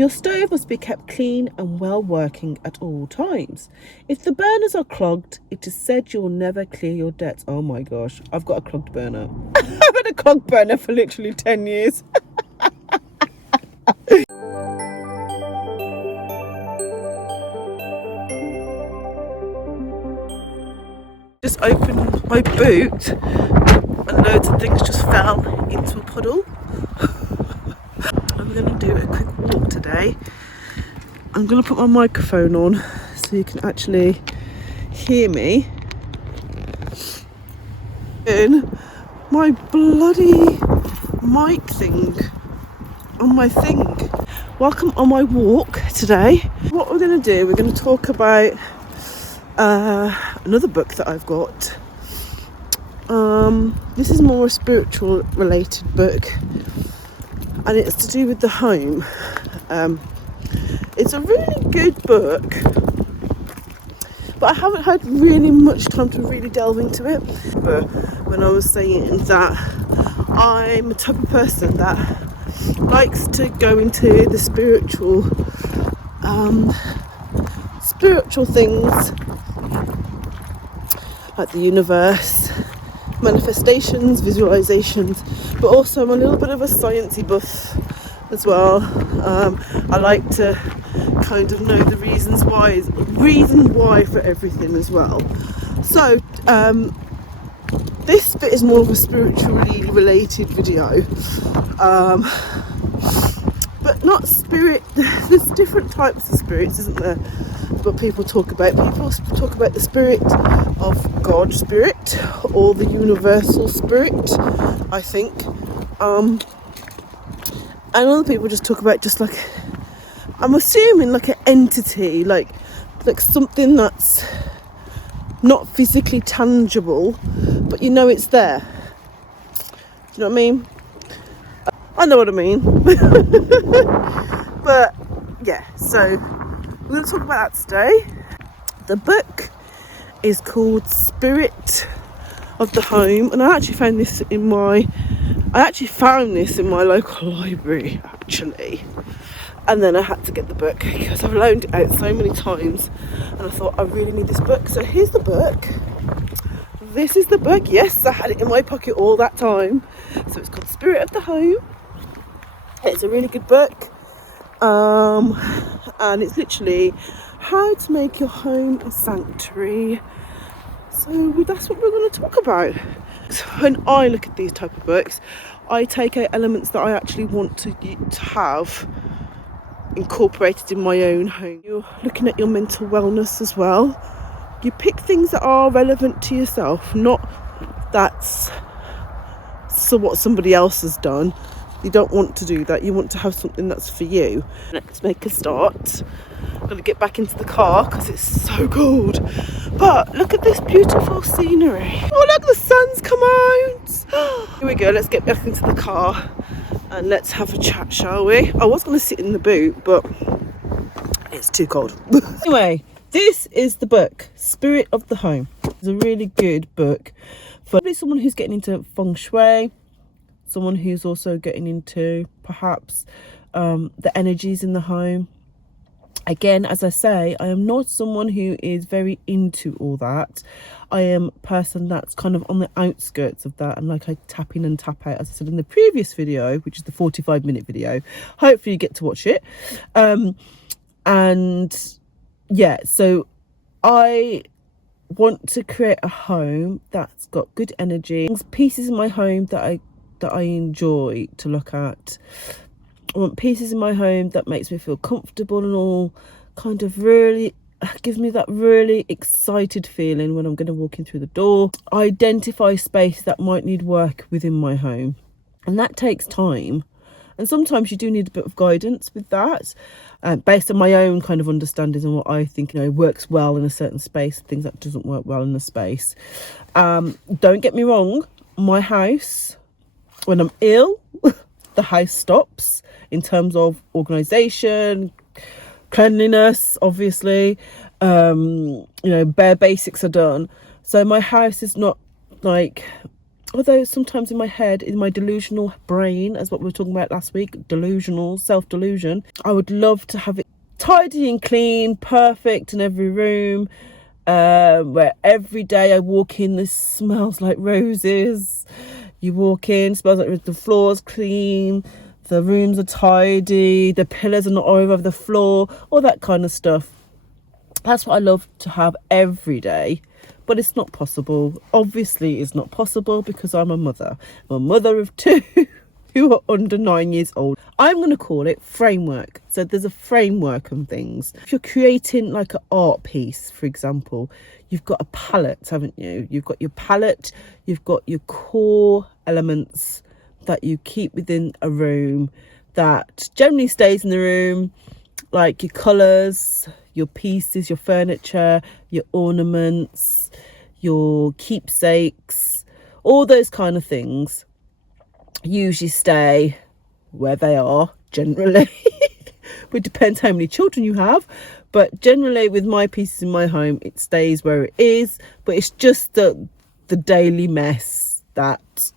Your stove must be kept clean and well working at all times. If the burners are clogged, it is said you'll never clear your debts. Oh my gosh, I've got a clogged burner. I've had a clogged burner for literally 10 years. Just opened my boot and loads of things just fell into a puddle. I'm going to do a quick walk today. I'm going to put my microphone on so you can actually hear me. And my bloody mic thing on my thing. Welcome on my walk today. What we're going to do, we're going to talk about another book that I've got. This is more a spiritual related book, and it's to do with the home. It's a really good book, but I haven't had really much time to really delve into it. But when I was saying that I'm the type of person that likes to go into the spiritual things, like the universe, manifestations, visualizations, but also I'm a little bit of a sciencey buff as well. I like to kind of know the reason why for everything as well. So this bit is more of a spiritually related video, but not spirit. There's different types of spirits, isn't there, what people talk about. People talk about the spirit of God spirit or the universal spirit, I think, and other people just talk about just like, I'm assuming like an entity, like something that's not physically tangible, but you know it's there. Do you know what I mean? I know what I mean. But yeah, so we're going to talk about that today. The book is called Spirit of the Home, and I actually found this in my local library actually, and then I had to get the book because I've loaned it out so many times and I thought I really need this book. So here's the book. This is the book. Yes, I had it in my pocket all that time. So it's called Spirit of the Home. It's a really good book, and it's literally how to make your home a sanctuary. So that's what we're going to talk about. So when I look at these type of books, I take out elements that I actually want to have incorporated in my own home. You're looking at your mental wellness as well. You pick things that are relevant to yourself, not that's what somebody else has done. You don't want to do that. You want to have something that's for you. Let's make a start. I'm going to get back into the car because it's so cold. But look at this beautiful scenery. Oh, look, the sun's come out. Here we go. Let's get back into the car and let's have a chat, shall we? I was going to sit in the boot, but it's too cold. Anyway, this is the book, Spirit of the Home. It's a really good book for someone who's getting into feng shui, someone who's also getting into perhaps the energies in the home. Again, as I say, I am not someone who is very into all that. I am a person that's kind of on the outskirts of that, and like I tap in and tap out, as I said in the previous video, which is the 45-minute video. Hopefully you get to watch it. And yeah, so I want to create a home that's got good energy, pieces in my home that I enjoy to look at. I want pieces in my home that makes me feel comfortable and all, kind of really gives me that really excited feeling when I'm going to walk in through the door. I identify space that might need work within my home, and that takes time, and sometimes you do need a bit of guidance with that, based on my own kind of understandings and what I think, works well in a certain space, things that doesn't work well in a space. Don't get me wrong, my house, when I'm ill, the house stops in terms of organisation, cleanliness, obviously. Bare basics are done. So my house is not like although sometimes in my head, in my delusional brain, as what we were talking about last week, delusional, self-delusion, I would love to have it tidy and clean, perfect in every room, where every day I walk in, this smells like roses. You walk in, smells like the floor's clean, the rooms are tidy, the pillars are not all over the floor, all that kind of stuff. That's what I love to have every day. But it's not possible. Obviously, it's not possible because I'm a mother. I'm a mother of 2 who are under 9 years old. I'm going to call it framework. So there's a framework on things. If you're creating like an art piece, for example, you've got a palette, haven't you? You've got your palette, you've got your core elements that you keep within a room that generally stays in the room, like your colours, your pieces, your furniture, your ornaments, your keepsakes, all those kind of things usually stay where they are generally. It depends how many children you have, but generally with my pieces in my home, it stays where it is. But it's just the daily mess that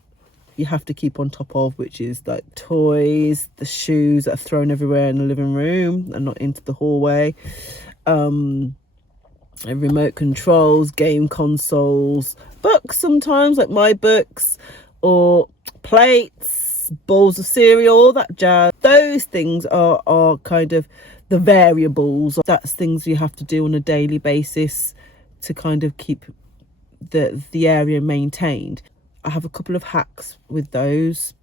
you have to keep on top of, which is like toys, the shoes that are thrown everywhere in the living room and not into the hallway, remote controls, game consoles, books sometimes, like my books, or plates, bowls of cereal, all that jazz. Those things are kind of the variables. That's things you have to do on a daily basis to kind of keep the area maintained. I have a couple of hacks with those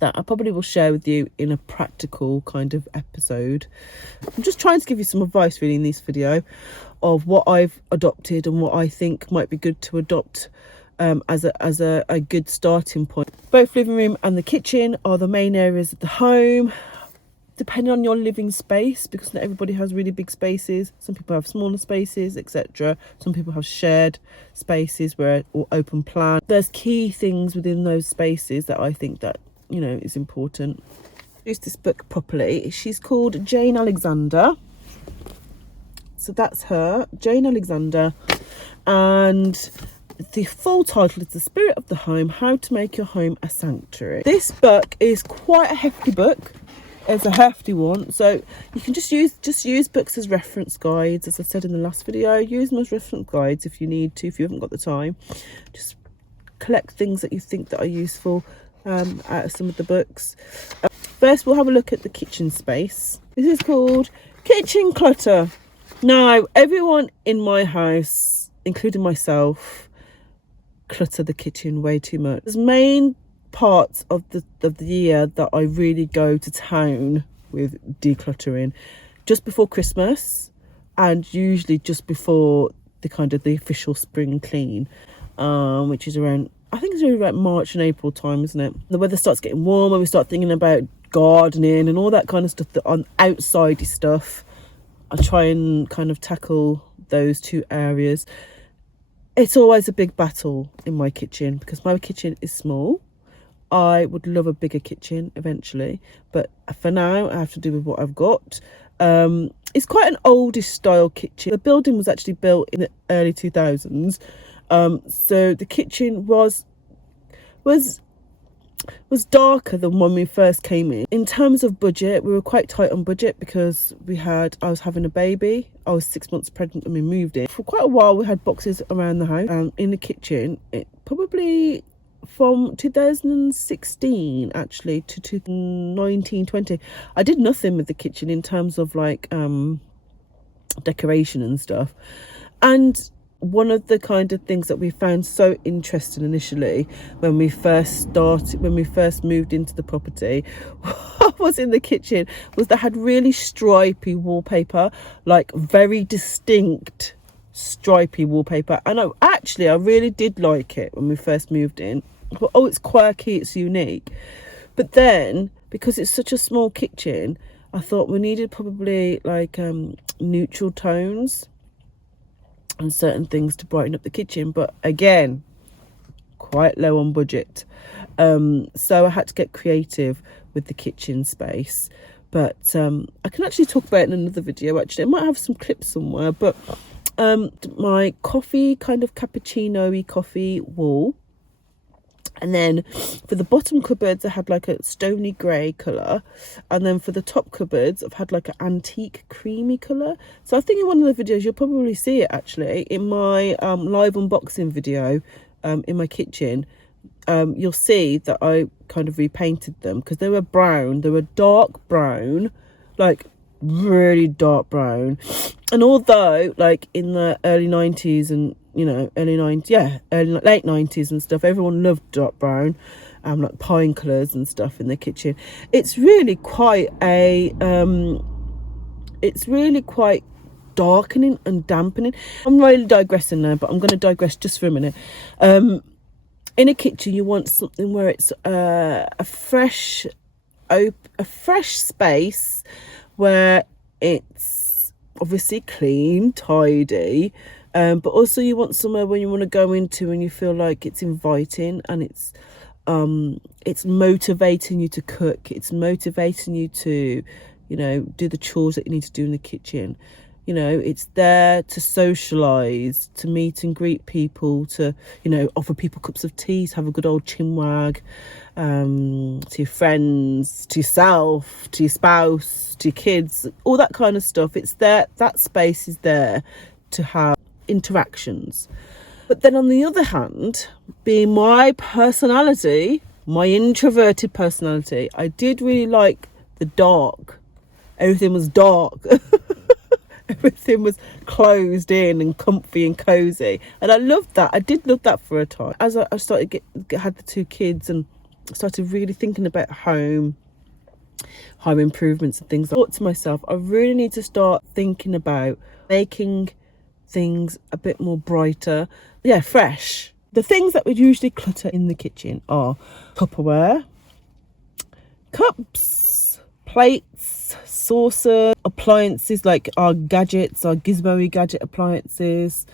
that I probably will share with you in a practical kind of episode. I'm just trying to give you some advice really in this video of what I've adopted and what I think might be good to adopt as a good starting point. Both living room and the kitchen are the main areas of the home. Depending on your living space, because not everybody has really big spaces, some people have smaller spaces, etc. Some people have shared spaces or open plan. There's key things within those spaces that I think that, you know, is important. Use this book properly. She's called Jane Alexander. So that's her, Jane Alexander, and the full title is The Spirit of the Home: How to Make Your Home a Sanctuary. This book is quite a hefty book. It's a hefty one, so you can just use books as reference guides. As I said in the last video, use them as reference guides if you need to, if you haven't got the time. Just collect things that you think that are useful out of some of the books. First, we'll have a look at the kitchen space. This is called Kitchen Clutter. Now, everyone in my house, including myself, clutter the kitchen way too much. There's main parts of the year that I really go to town with decluttering just before Christmas, and usually just before the official spring clean, which is around, I think it's really around March and April time, isn't it? The weather starts getting warmer, we start thinking about gardening and all that kind of stuff, that on outsidey stuff. I try and kind of tackle those two areas. It's always a big battle in my kitchen because my kitchen is small. I would love a bigger kitchen eventually, but for now I have to do with what I've got. It's quite an oldish style kitchen. The building was actually built in the early 2000s, so the kitchen was darker than when we first came in. In terms of budget, we were quite tight on budget because I was having a baby. I was 6 months pregnant when we moved in. For quite a while we had boxes around the house, in the kitchen. It probably from 2016 actually to 2019-20, I did nothing with the kitchen in terms of like decoration and stuff. And one of the kind of things that we found so interesting initially when we first moved into the property was in the kitchen was they had really stripy wallpaper, like very distinct stripy wallpaper. And I really did like it when we first moved in. I thought, oh, it's quirky, it's unique. But then, because it's such a small kitchen, I thought we needed probably like neutral tones and certain things to brighten up the kitchen. But again, quite low on budget. So I had to get creative with the kitchen space. But I can actually talk about it in another video, actually. I might have some clips somewhere. But my coffee, kind of cappuccino-y coffee wall And then for the bottom cupboards, I had like a stony grey colour. And then for the top cupboards, I've had like an antique creamy colour. So I think in one of the videos, you'll probably see it actually in my live unboxing video in my kitchen. You'll see that I kind of repainted them because they were brown. They were dark brown, like really dark brown. And although like in the early 90s and late 90s and stuff, everyone loved dark brown, like pine colours and stuff in the kitchen. It's really quite darkening and dampening. I'm really digressing now, but I'm going to digress just for a minute. In a kitchen, you want something where it's a fresh space, where it's obviously clean, tidy, but also you want somewhere when you want to go into and you feel like it's inviting, and it's motivating you to cook. It's motivating you to, do the chores that you need to do in the kitchen. It's there to socialise, to meet and greet people, to, offer people cups of tea, to have a good old chinwag, to your friends, to yourself, to your spouse, to your kids, all that kind of stuff. It's there, that space is there to have interactions. But then on the other hand, being my personality, my introverted personality, I did really like the dark. Everything was dark. Everything was closed in and comfy and cozy, and I loved that. I did love that for a time. As I started had the 2 kids and started really thinking about home improvements and things, I thought to myself, I really need to start thinking about making things a bit more brighter, fresh. The things that would usually clutter in the kitchen are Tupperware, cups, plates, saucers, appliances like our gadgets, our Gizmo gadget appliances,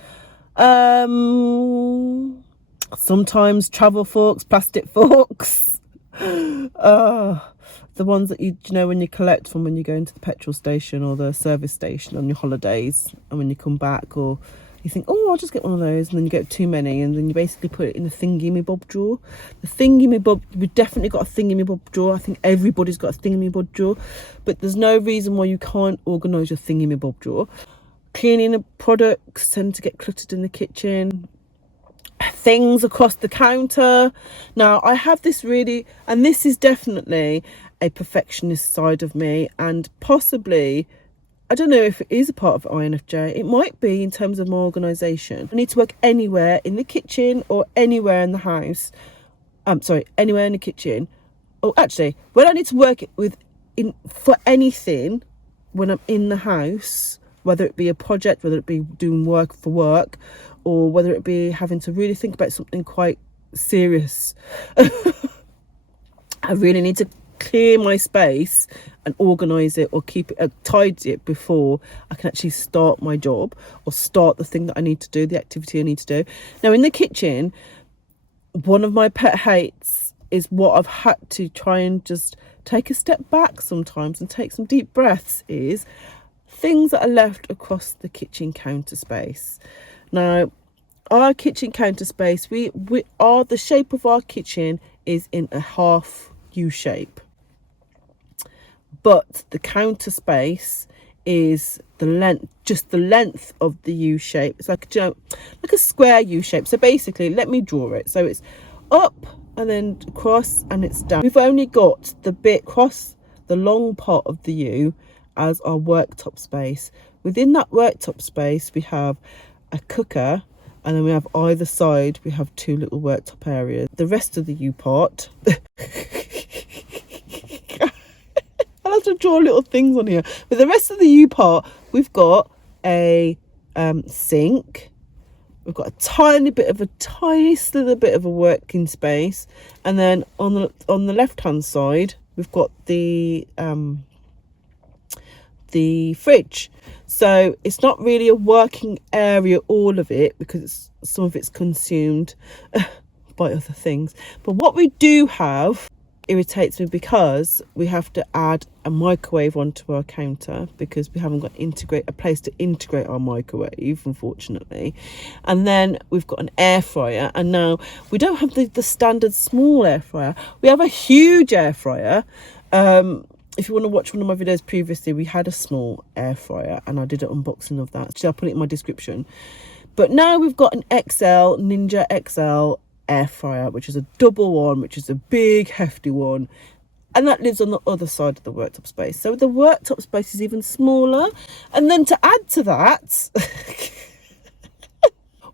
sometimes travel forks, plastic forks, the ones that you when you collect from when you go into the petrol station or the service station on your holidays, and when you come back, or you think, oh, I'll just get one of those, and then you get too many, and then you basically put it in the thingy-me-bob drawer. The thingy-me-bob, we've definitely got a thingy-me-bob drawer. I think everybody's got a thingy-me-bob drawer, but there's no reason why you can't organise your thingy-me-bob drawer. Cleaning products tend to get cluttered in the kitchen. Things across the counter. Now, I have this really, and this is definitely a perfectionist side of me, and possibly, I don't know if it is a part of INFJ. It might be in terms of my organisation. I need to work anywhere in the kitchen or anywhere in the house. Anywhere in the kitchen. Oh, actually, when I need to work for anything when I'm in the house, whether it be a project, whether it be doing work for work, or whether it be having to really think about something quite serious, I really need to clear my space and organise it, or keep it tidy it before I can actually start my job or start the thing that I need to do, the activity I need to do. Now, in the kitchen, one of my pet hates is what I've had to try and just take a step back sometimes and take some deep breaths, is things that are left across the kitchen counter space. Now, our kitchen counter space, the shape of our kitchen is in a half U shape. But the counter space is just the length of the U shape. It's like a square U shape. So basically, let me draw it. So it's up and then across and it's down. We've only got the bit across the long part of the U as our worktop space. Within that worktop space, we have a cooker, and then we have either side, we have 2 little worktop areas. The rest of the U part, I'll have to draw little things on here. But the rest of the U part, we've got a sink. We've got a tiny little bit of a working space, and then on the left hand side, we've got the fridge. So it's not really a working area, all of it, because some of it's consumed by other things. But what we do have irritates me because we have to add a microwave onto our counter because we haven't got a place to integrate our microwave, unfortunately. And then we've got an air fryer, and now we don't have the standard small air fryer. We have a huge air fryer. If you want to watch one of my videos previously, we had a small air fryer and I did an unboxing of that, so I'll put it in my description. But now we've got an Ninja XL air fryer, which is a double one, which is a big hefty one, and that lives on the other side of the worktop space, so the worktop space is even smaller. And then to add to that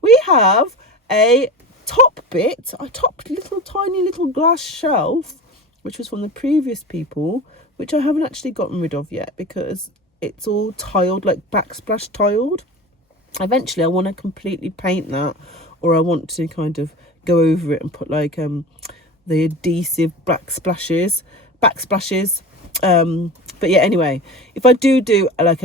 we have a top little tiny little glass shelf, which was from the previous people, which I haven't actually gotten rid of yet because it's all tiled, like backsplash tiled. Eventually I want to completely paint that, or I want to kind of go over it and put like the adhesive backsplashes. But yeah, anyway, if I do like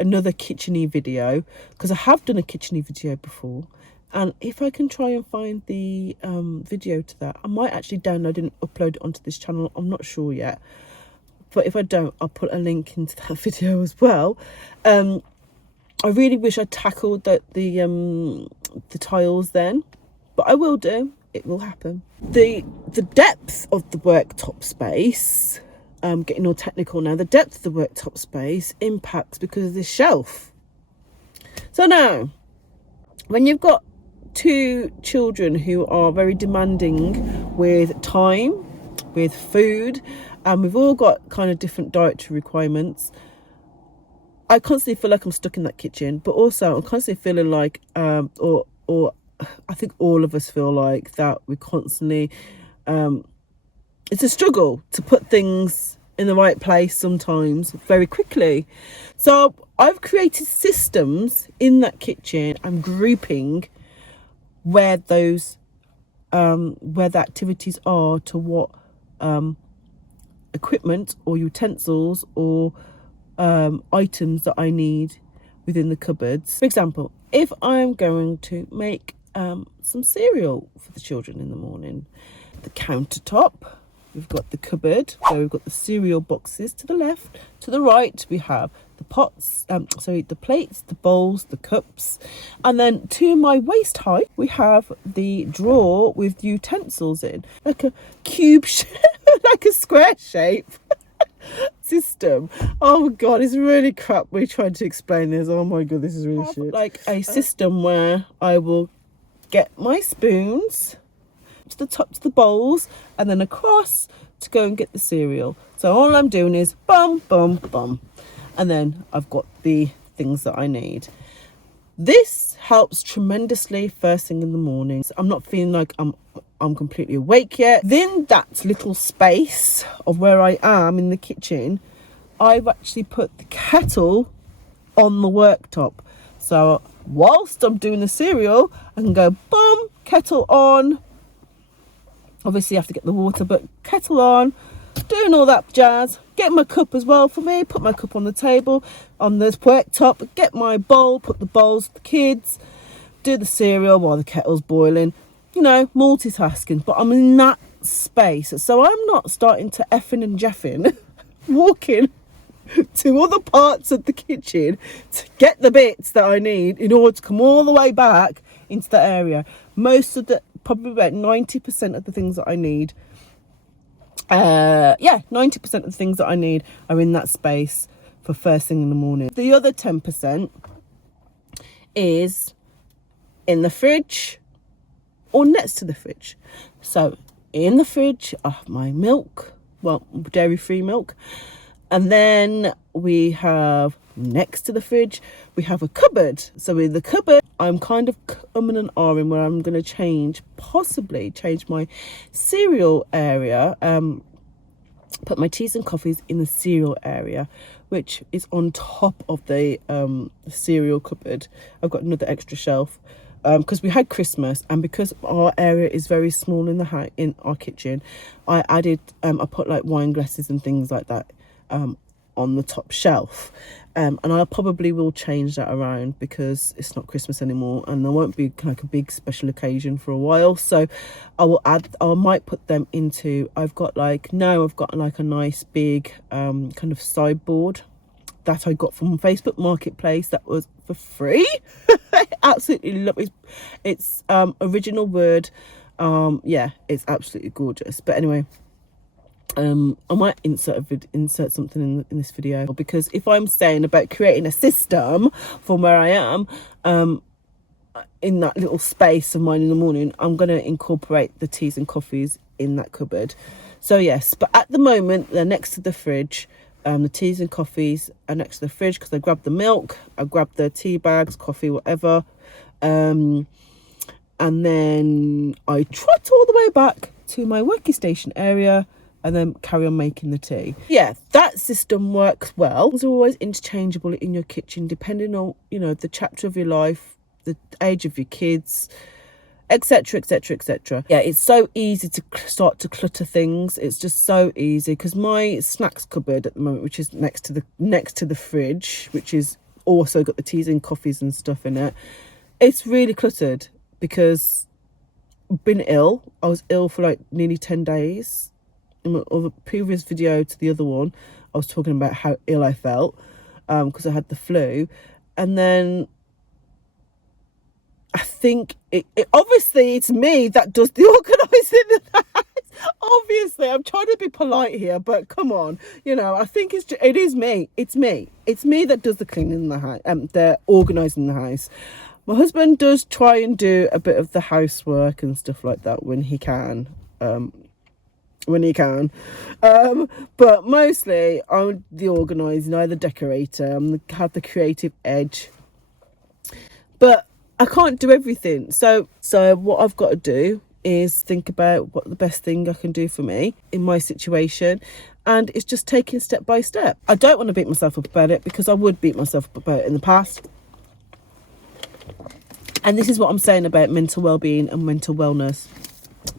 another kitcheny video, because I have done a kitcheny video before, and if I can try and find the video to that, I might actually download and upload it onto this channel. I'm not sure yet, but if I don't, I'll put a link into that video as well. I really wish I tackled the tiles then, but I will do. It will happen. The depth of the worktop space, getting all technical now, the depth of the worktop space impacts because of this shelf. So now, when you've got two children who are very demanding with time, with food, and we've all got kind of different dietary requirements, I constantly feel like I'm stuck in that kitchen, but also I'm constantly feeling like, or I think all of us feel like that we constantly, it's a struggle to put things in the right place sometimes very quickly. So I've created systems in that kitchen and grouping where those, where the activities are to what equipment or utensils or items that I need within the cupboards. For example, if I'm going to make some cereal for the children in the morning, the countertop, we've got the cupboard, so we've got the cereal boxes to the left. To the right we have the pots, the plates, the bowls, the cups, and then to my waist height we have the drawer with utensils in, like a cube like a square shape system. Oh god, it's really crap. We're trying to explain this. Oh my god, this is really shit. Like a system where I will get my spoons to the top to the bowls and then across to go and get the cereal. So all I'm doing is bum bum bum, and then I've got the things that I need. This helps tremendously first thing in the morning. I'm not feeling like I'm completely awake yet. Within that little space of where I am in the kitchen, I've actually put the kettle on the worktop. So whilst I'm doing the cereal, I can go boom, kettle on. Obviously I have to get the water, but kettle on, doing all that jazz. Get my cup as well for me, put my cup on the table, on the worktop, get my bowl, put the bowls for the kids, do the cereal while the kettle's boiling. You know, multitasking, but I'm in that space. So I'm not starting to effing and jeffing, walking to other parts of the kitchen to get the bits that I need in order to come all the way back into that area. Probably about 90% of the things that I need, 90% of the things that I need are in that space for first thing in the morning. The other 10% is in the fridge or next to the fridge. So in the fridge I have my milk, well, dairy-free milk, and then we have next to the fridge we have a cupboard. So in the cupboard I'm kind of umming and ahhing where I'm going to possibly change my cereal area, put my teas and coffees in the cereal area, which is on top of the cereal cupboard. I've got another extra shelf because we had Christmas, and because our area is very small in our kitchen, I added I put like wine glasses and things like that on the top shelf. And I probably will change that around because it's not Christmas anymore and there won't be like a big special occasion for a while. So I might put them into, I've got like a nice big kind of sideboard that I got from Facebook Marketplace that was for free. I absolutely love it. It's original wood. Yeah, it's absolutely gorgeous. But anyway, I might insert something in this video, because if I'm saying about creating a system from where I am in that little space of mine in the morning, I'm going to incorporate the teas and coffees in that cupboard. So yes, but at the moment they're next to the fridge. The teas and coffees are next to the fridge because I grabbed the milk, I grabbed the tea bags, coffee, whatever, and then I trot all the way back to my working station area and then carry on making the tea. Yeah, that system works well. Things are always interchangeable in your kitchen depending on, you know, the chapter of your life, the age of your kids, etc, etc, etc. Yeah, it's so easy to start to clutter things. It's just so easy, because my snacks cupboard at the moment, which is next to the fridge, which is also got the teas and coffees and stuff in it, it's really cluttered because I've been ill. I was ill for like nearly 10 days. In my other previous video to the other one, I was talking about how ill I felt because I had the flu. And then I think it obviously it's me that does the organising in the house. Obviously, I'm trying to be polite here, but come on, you know, I think it is me. It's me that does the cleaning in the house, the organising the house. My husband does try and do a bit of the housework and stuff like that when he can. But mostly I'm the organising, I'm the decorator, have the creative edge. But I can't do everything. So what I've got to do is think about what the best thing I can do for me in my situation. And it's just taking step by step. I don't want to beat myself up about it, because I would beat myself up about it in the past. And this is what I'm saying about mental well-being and mental wellness,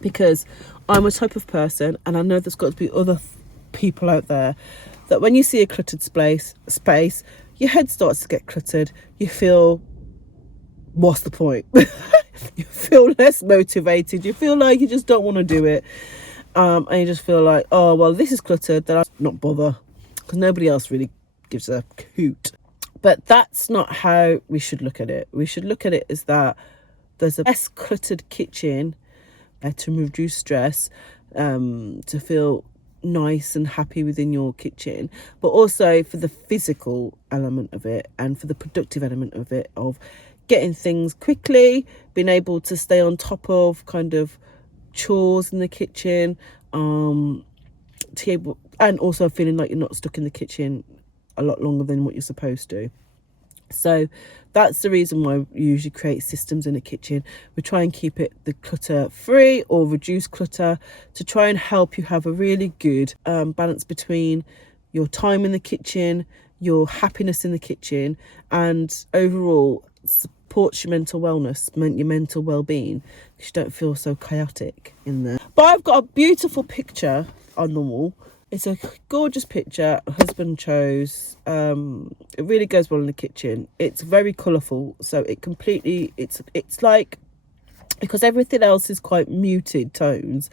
because I'm a type of person, and I know there's got to be other people out there, that when you see a cluttered space, your head starts to get cluttered. You feel, what's the point? You feel less motivated. You feel like you just don't want to do it. And you just feel like, oh, well, this is cluttered, then I'll not bother, because nobody else really gives a hoot. But that's not how we should look at it. We should look at it as that there's a less cluttered kitchen to reduce stress, to feel nice and happy within your kitchen, but also for the physical element of it and for the productive element of it, of getting things quickly, being able to stay on top of kind of chores in the kitchen, and also feeling like you're not stuck in the kitchen a lot longer than what you're supposed to. So that's the reason why we usually create systems in the kitchen. We try and keep it the clutter free or reduce clutter, to try and help you have a really good balance between your time in the kitchen, your happiness in the kitchen, and overall supports your mental wellness, your mental well-being, because you don't feel so chaotic in there. But I've got a beautiful picture on the wall. It's a gorgeous picture my husband chose. It really goes well in the kitchen. It's very colourful, so it's like, because everything else is quite muted tones,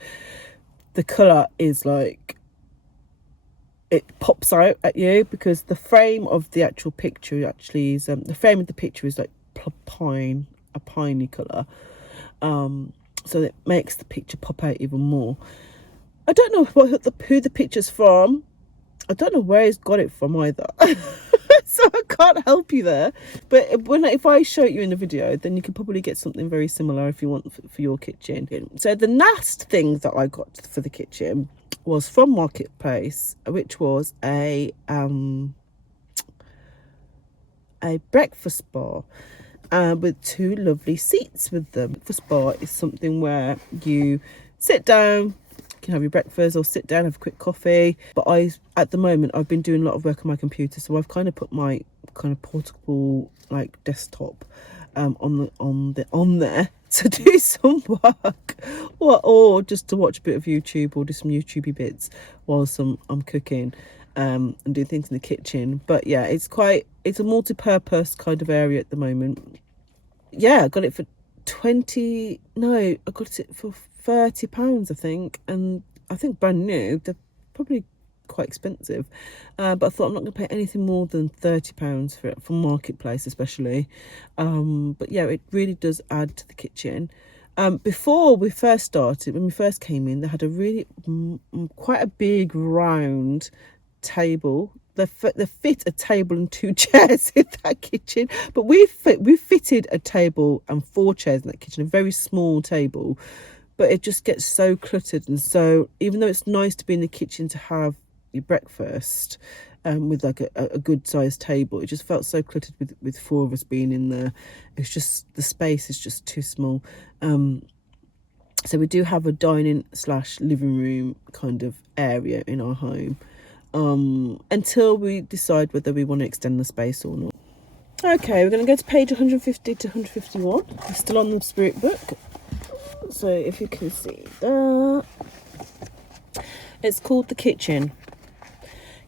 the colour is like, it pops out at you, because the frame of the actual picture actually is the frame of the picture is like a piney colour, so it makes the picture pop out even more. I don't know who the picture's from. I don't know where he's got it from either. So I can't help you there. But if I show you in the video, then you can probably get something very similar if you want for your kitchen. So the last thing that I got for the kitchen was from Marketplace, which was a breakfast bar with two lovely seats with them. Breakfast bar is something where you sit down, can have your breakfast, or sit down, have a quick coffee. But at the moment I've been doing a lot of work on my computer, so I've kind of put my kind of portable like desktop on there to do some work, or just to watch a bit of YouTube or do some YouTubey bits whilst I'm cooking. and do things in the kitchen. But yeah, it's a multi-purpose kind of area at the moment. Yeah, I got it for I got it for £30, I think, and I think brand new. They're probably quite expensive, but I thought I'm not going to pay anything more than £30 for it, from Marketplace especially. But yeah, it really does add to the kitchen. Before we first started, when we first came in, they had a really quite a big round table. They fit a table and 2 chairs in that kitchen, but we fitted a table and 4 chairs in that kitchen, a very small table. But it just gets so cluttered, and so even though it's nice to be in the kitchen to have your breakfast, with like a good sized table, it just felt so cluttered with 4 of us being in there. It's just, the space is just too small. So we do have a dining / living room kind of area in our home, until we decide whether we want to extend the space or not. Okay, we're going to go to page 150 to 151. We're still on the spirit book. So if you can see that, it's called The Kitchen.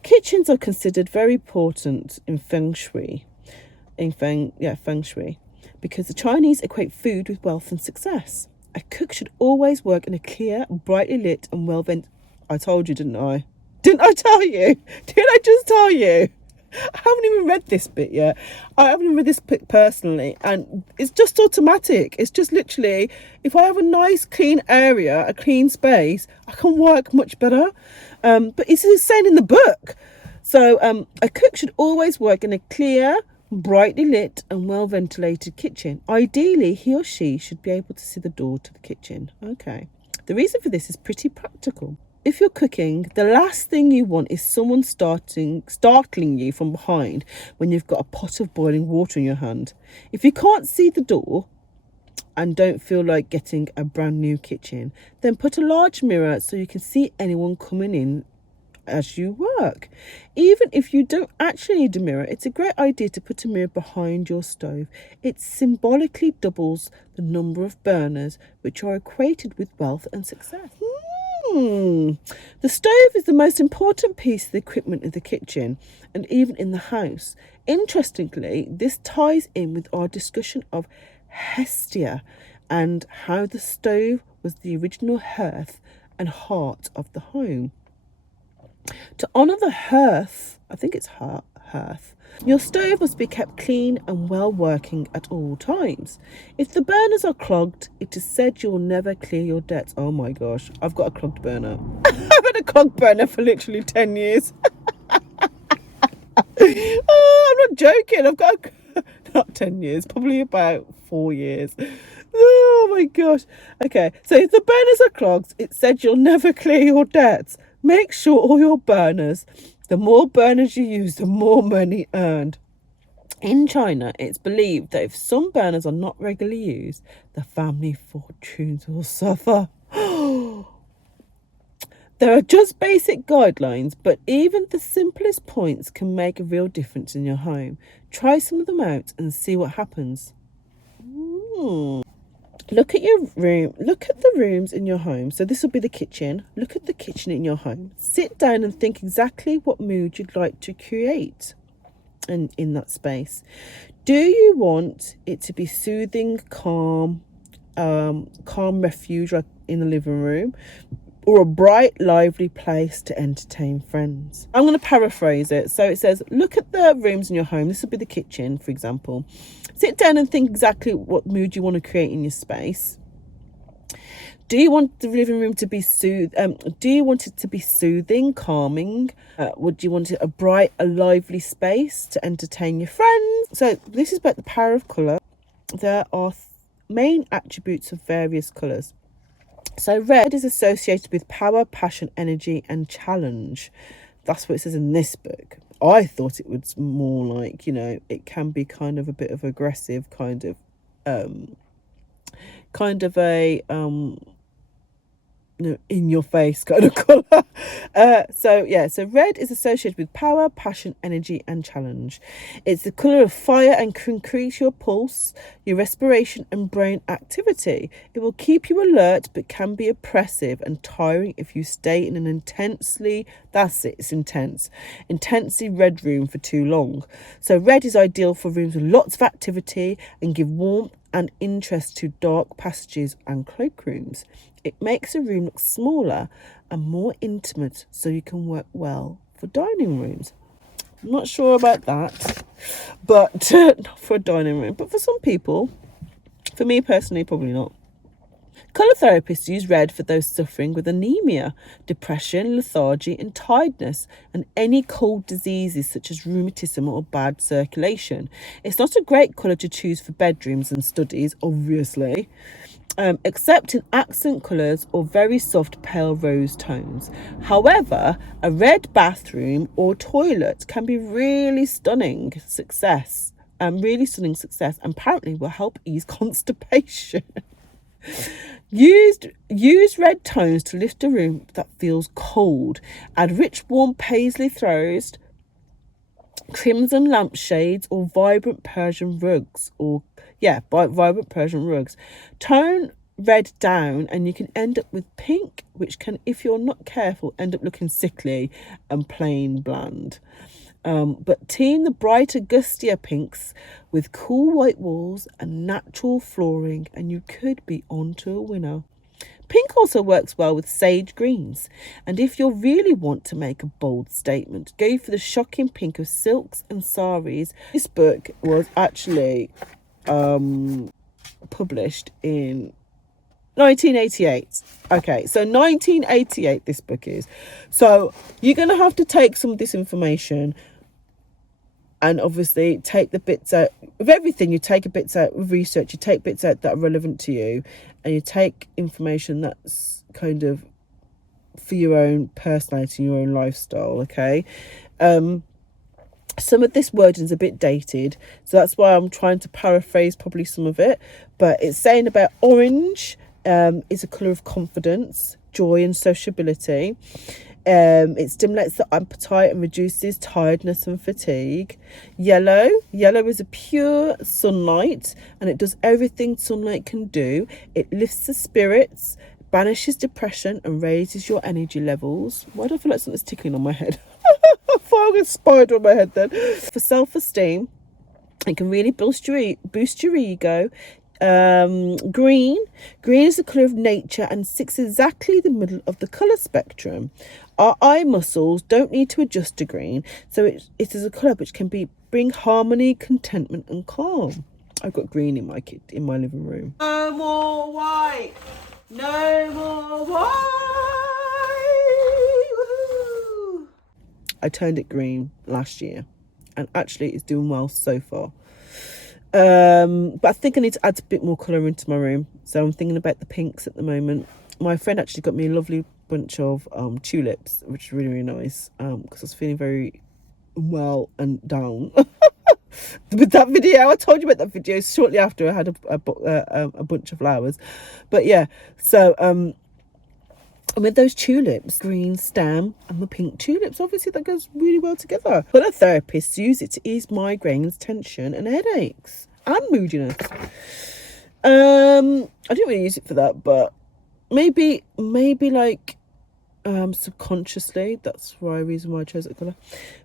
Kitchens are considered very important in feng shui. Feng shui. Because the Chinese equate food with wealth and success. A cook should always work in a clear, brightly lit and well ventilated... I told you, didn't I? Didn't I tell you? Didn't I just tell you? I haven't even read this bit yet. I haven't even read this bit personally, and it's just automatic. It's just literally, if I have a nice clean area, a clean space, I can work much better. But it's saying in the book. So a cook should always work in a clear, brightly lit and well ventilated kitchen. Ideally, he or she should be able to see the door to the kitchen. Okay. The reason for this is pretty practical. If you're cooking, the last thing you want is someone startling you from behind when you've got a pot of boiling water in your hand. If you can't see the door and don't feel like getting a brand new kitchen, then put a large mirror so you can see anyone coming in as you work. Even if you don't actually need a mirror, it's a great idea to put a mirror behind your stove. It symbolically doubles the number of burners, which are equated with wealth and success. The stove is the most important piece of the equipment in the kitchen and even in the house. Interestingly, this ties in with our discussion of Hestia and how the stove was the original hearth and heart of the home. To honour the hearth, I think it's hearth, your stove must be kept clean and well working at all times. If the burners are clogged, it is said you'll never clear your debts. Oh my gosh, I've got a clogged burner. I've had a clogged burner for literally 10 years. Oh, I'm not joking. I've got not 10 years, probably about 4 years. Oh my gosh. Okay, so if the burners are clogged, it said you'll never clear your debts. Make sure all your burners, the more burners you use, the more money earned. In China, it's believed that if some burners are not regularly used, the family fortunes will suffer. There are just basic guidelines, but even the simplest points can make a real difference in your home. Try some of them out and see what happens. Look at your room. Look at the rooms in your home. So this will be the kitchen. Look at the kitchen in your home. Sit down and think exactly what mood you'd like to create in that space. Do you want it to be soothing, calm refuge like in the living room, or a bright, lively place to entertain friends? I'm going to paraphrase it. So it says, look at the rooms in your home. This will be the kitchen, for example. Sit down and think exactly what mood you want to create in your space. Do you want the living room to be do you want it to be soothing, calming? Would you want it a bright, a lively space to entertain your friends? So this is about the power of colour. There are main attributes of various colours. So red is associated with power, passion, energy and challenge. That's what it says in this book. I thought it was more like, it can be kind of a bit of aggressive, kind of a in your face kind of colour. So red is associated with power, passion, energy and challenge. It's the colour of fire and can increase your pulse, your respiration and brain activity. It will keep you alert but can be oppressive and tiring if you stay in an intensely red room for too long. So red is ideal for rooms with lots of activity and give warmth and interest to dark passages and cloakrooms. It makes a room look smaller and more intimate, so you can work well for dining rooms. I'm not sure about that, but not for a dining room, but for some people. For me personally, probably not. Colour therapists use red for those suffering with anemia, depression, lethargy and tiredness, and any cold diseases such as rheumatism or bad circulation. It's not a great colour to choose for bedrooms and studies, obviously, except in accent colours or very soft pale rose tones. However, a red bathroom or toilet can be really stunning success, and apparently will help ease constipation. Use red tones to lift a room that feels cold. Add rich warm paisley throws, crimson lampshades or vibrant Persian rugs Tone red down and you can end up with pink, which can, if you're not careful, end up looking sickly and plain bland. But team the brighter, gustier pinks with cool white walls and natural flooring and you could be on to a winner. Pink also works well with sage greens. And if you really want to make a bold statement, go for the shocking pink of silks and saris. This book was actually published in 1988. Okay, so 1988 this book is. So you're going to have to take some of this information and obviously take the bits out of everything. You take bits out with research, you take bits out that are relevant to you, and you take information that's kind of for your own personality, your own lifestyle, okay? Some of this wording is a bit dated, so that's why I'm trying to paraphrase probably some of it. But it's saying about orange is a colour of confidence, joy and sociability. It stimulates the appetite and reduces tiredness and fatigue. Yellow is a pure sunlight and it does everything sunlight can do. It lifts the spirits, banishes depression and raises your energy levels. Why do I feel like something's tickling on my head? I thought I was a spider on my head then. For self-esteem, it can really boost your ego. Green is the colour of nature and sits exactly the middle of the colour spectrum. Our eye muscles don't need to adjust to green, so it is a colour which can bring harmony, contentment and calm. I've got green in my living room. No more white. Woo-hoo. I turned it green last year and actually it's doing well so far. But I think I need to add a bit more colour into my room, so I'm thinking about the pinks at the moment. My friend actually got me a lovely bunch of tulips, which is really, really nice, because I was feeling very well and down with that video. I told you about that video shortly after I had a bunch of flowers. But yeah, so and with those tulips, green stem and the pink tulips, obviously that goes really well together. Colour therapists use it to ease migraines, tension and headaches and moodiness. I didn't really use it for that, but maybe like subconsciously that's why reason why I chose that colour.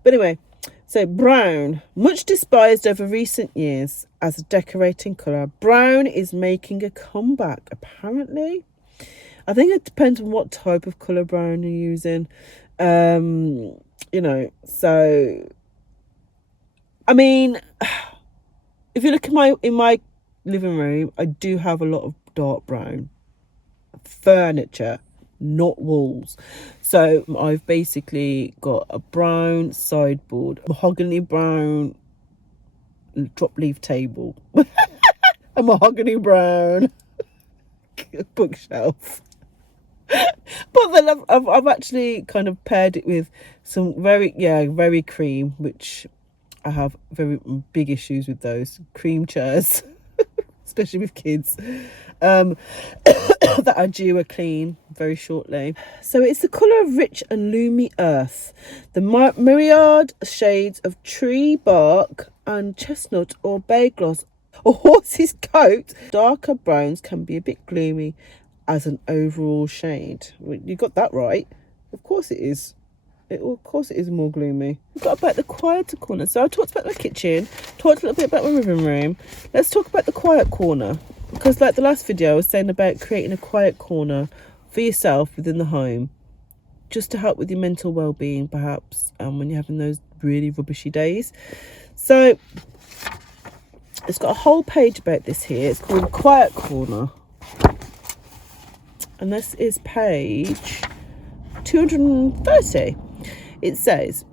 But anyway, so brown, much despised over recent years as a decorating colour, brown is making a comeback apparently. I think it depends on what type of colour brown you're using. So I mean, if you look in my living room, I do have a lot of dark brown furniture, not walls. So I've basically got a brown sideboard, mahogany brown drop leaf table, a mahogany brown bookshelf. But then I've actually kind of paired it with some very cream, which I have very big issues with those cream chairs, especially with kids, that are due a clean very shortly. So it's the colour of rich and loomy earth, the myriad shades of tree bark and chestnut or bay gloss or horse's coat. Darker browns can be a bit gloomy as an overall shade. You got that right. Of course it is. Of course it is more gloomy. We've got about the quieter corner. So I talked about my kitchen, talked a little bit about my living room. Let's talk about the quiet corner. Because like the last video, I was saying about creating a quiet corner for yourself within the home. Just to help with your mental well-being, perhaps, when you're having those really rubbishy days. So it's got a whole page about this here. It's called Quiet Corner. And this is page 230. It says,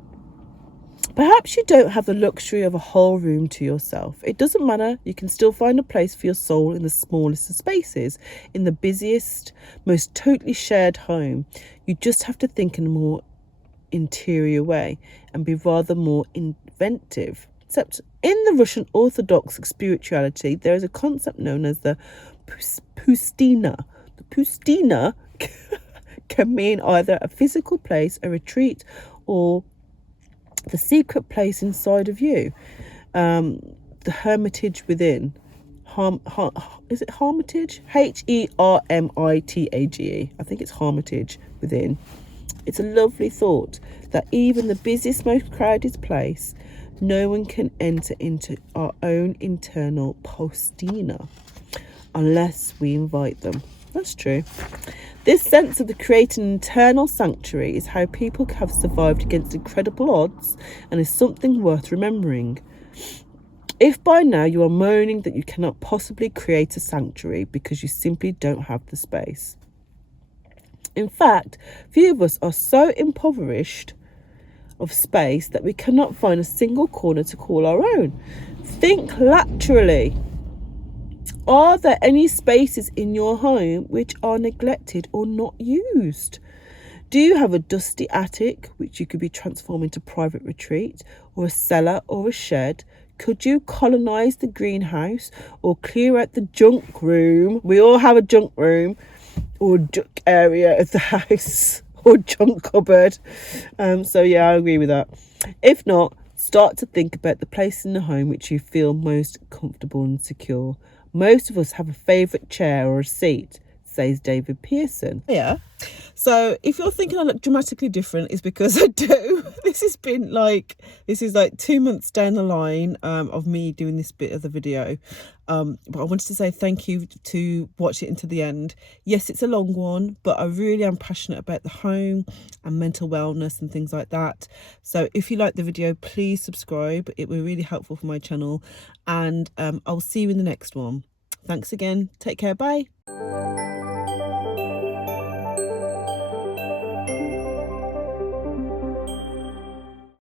perhaps you don't have the luxury of a whole room to yourself. It doesn't matter. You can still find a place for your soul in the smallest of spaces, in the busiest, most totally shared home. You just have to think in a more interior way and be rather more inventive. Except in the Russian Orthodox spirituality, there is a concept known as the pustina. The pustina can mean either a physical place, a retreat, or the secret place inside of you. The hermitage within. Is it hermitage? Hermitage. I think it's hermitage within. It's a lovely thought that even the busiest, most crowded place, no one can enter into our own internal postina unless we invite them. That's true. This sense of the creating an internal sanctuary is how people have survived against incredible odds and is something worth remembering. If by now you are moaning that you cannot possibly create a sanctuary because you simply don't have the space. In fact, few of us are so impoverished of space that we cannot find a single corner to call our own. Think laterally. Are there any spaces in your home which are neglected or not used? Do you have a dusty attic which you could be transformed into private retreat, or a cellar or a shed? Could you colonise the greenhouse or clear out the junk room? We all have a junk room or junk area of the house or junk cupboard. So yeah, I agree with that. If not, start to think about the place in the home which you feel most comfortable and secure. Most of us have a favourite chair or a seat, says David Pearson. Yeah. So if you're thinking I look dramatically different, it's because I do. This is like 2 months down the line of me doing this bit of the video. But I wanted to say thank you to watch it until the end. Yes, it's a long one, but I really am passionate about the home and mental wellness and things like that. So if you like the video, please subscribe. It will be really helpful for my channel. And I'll see you in the next one. Thanks again. Take care. Bye.